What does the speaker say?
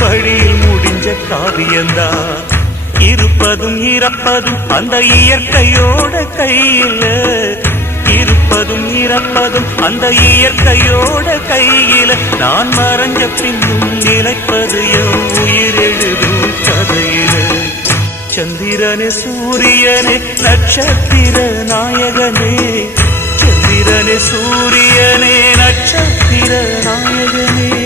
படியில் முடிஞ்ச காவியந்தான். இருப்பதும் இறப்பதும் அந்த இயற்கையோட கையில, இருப்பதும் இறப்பதும் அந்த இயற்கையோட கையில. நான் மறைஞ்ச பின்னும் நிலைப்பது என் உயிர் எழுதும் கதையில. சந்திரனே சூரியனே நட்சத்திர நாயகனே, சந்திரனே சூரியனே நட்சத்திர நாயகனே.